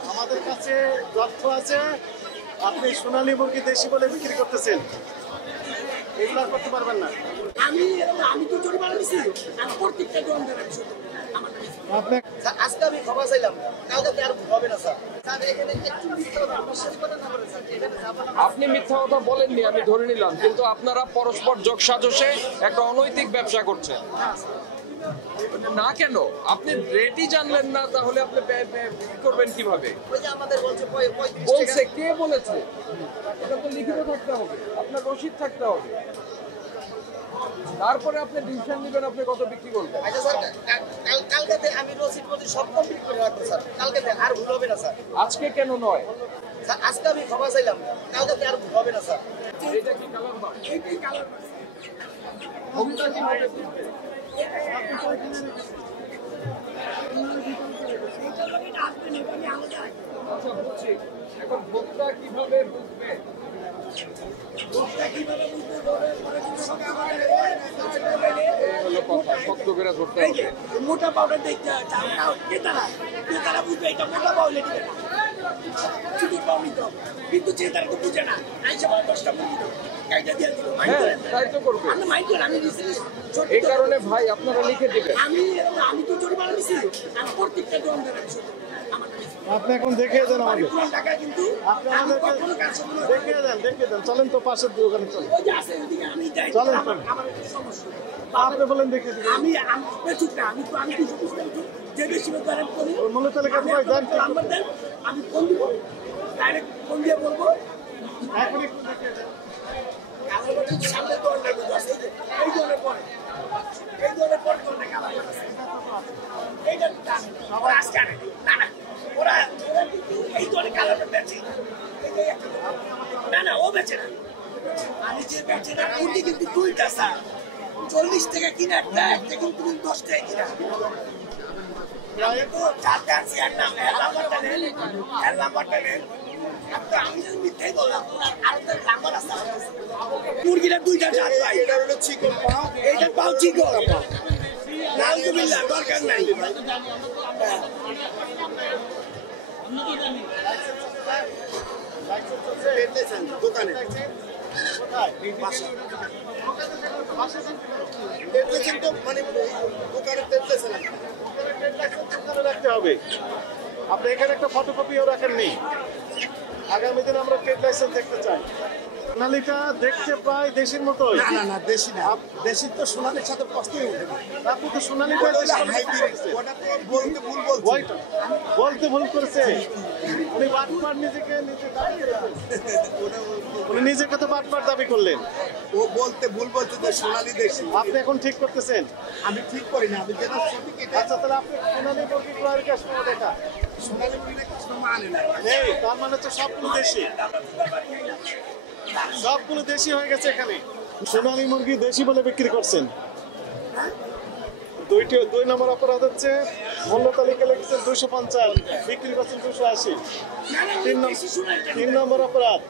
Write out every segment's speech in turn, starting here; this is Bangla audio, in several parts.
আমাদের কাছে তথ্য আছে আপনি সোনালী মুরগি দেশি বলে বিক্রি করতেছেন, এগুলো আর করতে পারবেন না। আমি তো জরিমানা দিছি, আমি প্রত্যেকটা দোকানদার আপনি আজকে আমি ক্ষমা চাইলাম, কালকে আর হবে না স্যার। আপনি মিথ্যা কথা বলেননি, আমি ধরে নিলাম, কিন্তু আপনারা পরস্পর যোগসাজশে একটা অনৈতিক ব্যবসা করছেন না। কেন আপনি রেটই জানলেন না, তাহলে আপনি করবেন কিভাবে? বলছে কে বলেছে? এটা তো লিখিত থাকতে হবে, আপনার রসিদ থাকতে হবে, তারপরে আপনি ডিসিশন নেবেন আপনি কত বিক্রি করবেন। আচ্ছা স্যার, কালকে আমি রসিদ মধ্যে সব কমপ্লিট করে রাখবো স্যার, কালকে আর ভুল হবে না স্যার। আজকে কেন নয়? স্যার আজকে আমি ক্ষমা চাইলাম, কালকে আর ভুল হবে না স্যার। এটা কি কালার মাছ? এইটাই কালার ভোক্তা কিভাবে বুঝবে? আচ্ছা বুঝছি, এখন ভোক্তা কিভাবে বুঝবে? শক্ত করে ধরতে হবে। মোটা পাউডার দেখতে ক্রেতারা বুঝবে এটা মোটা পাউডার দিবে না, শুধু পাও নিতে হবে, কিন্তু ক্রেতারা তো বুঝে না। আইসা বলে 10টা মুরগি দাও, কাইটা দিয়ে দিল, তাই তো করবে। আমি মাইন্ড করি, আমি এই কারণে ভাই আপনারা লিখে দিবেন। আমি তো জরিমানা দিছি, আমি প্রত্যেকটা দোকানদার আপনি এখন দেখিয়ে দেন আমাদের, টাকা, কিন্তু আপনি আমাদেরকে দেখিয়ে দেন, চলেন তো পাশের দোকানে চলেন, ওই যে আছে ওইদিকে আমি যাই, চলেন আমার একটা সমস্যা। আপনি বলেন দেখিয়ে দিবেন। আমি চুপ না, আমি কিছু বুঝতে পারছি, যে বেশি বেতন করি মনে তালিকা দেন, নাম্বার দেন, আমি ফোন দিব, ডাইরেক্ট ফোন দিয়ে বলবো। এখন একটু দেখিয়ে দেন। সামনে দোকান লাগবে, এই দোকানের পরে, এই দোকানের পরে দোকানে কালা আছে, এইটা সবার আজকে আনে না, ওরা এই দোকানে কালাটা বেচে না, ও বেচে না, আমি যে বেচে না উনি কিন্তু 2টা স্যার, 40 টাকা কিনা একটা কিন্তু তুমি 10 টাকা কিনা। তো চারটা আছে, এর নাম্বারটা নেন, আমি মিথ্যাই বললাম, আর নাম্বার আছে মুরগিটা 2টা জাত ভাই, এটা হলো চিকন পাও, এইটা পাও চিকন, আলহামদুলিল্লাহ দরকার নাই। দোকানে মানে দোকানে রাখতে হবে। আপনি এখানে একটা ফটোকপিও রাখেননি। আগামী দিন আমরা ট্রেড লাইসেন্স দেখতে চাই। সোনালীটা দেখতে প্রায় দেশের মতোই। না দেশি না, দেশি তো সোনালির সাথে কষ্টই উঠে না। আপনি তো সোনালী বলতে ভুল করেছে। উনি বাটপার নিজেকে উনি নিজেকে তো বাটপার দাবি করলেন। ও বলতে ভুল বলতে যে সোনালি দেশি। আপনি এখন ঠিক করতেছেন। আমি ঠিক করি না, আমি যেটা সঠিক এটা। আচ্ছা তাহলে আপনি সোনালী মুরগি ক্রয়ের কাস্টমার দেখা সোনালি মুরগিটা কাস্টমার আনে না, নেই, তার মানে তো সবগুলো দেশি, সবগুলো দেশি হয়ে গেছে এখানে। সোনালী মুরগি দেশি বলে বিক্রি করছেন। 2 নম্বর অপরাধ হচ্ছে মূল্য তালিকা লিখছেন 250, বিক্রি করছেন 280। 3 নম্বর অপরাধ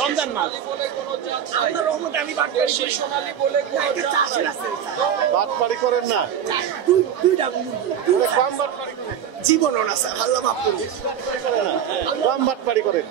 রমজান মাস আমি বাটপাড়ি করেন না, জীবনও না স্যার, আল্লাহ মাফ করুন। কম বাটপাড়ি করেন।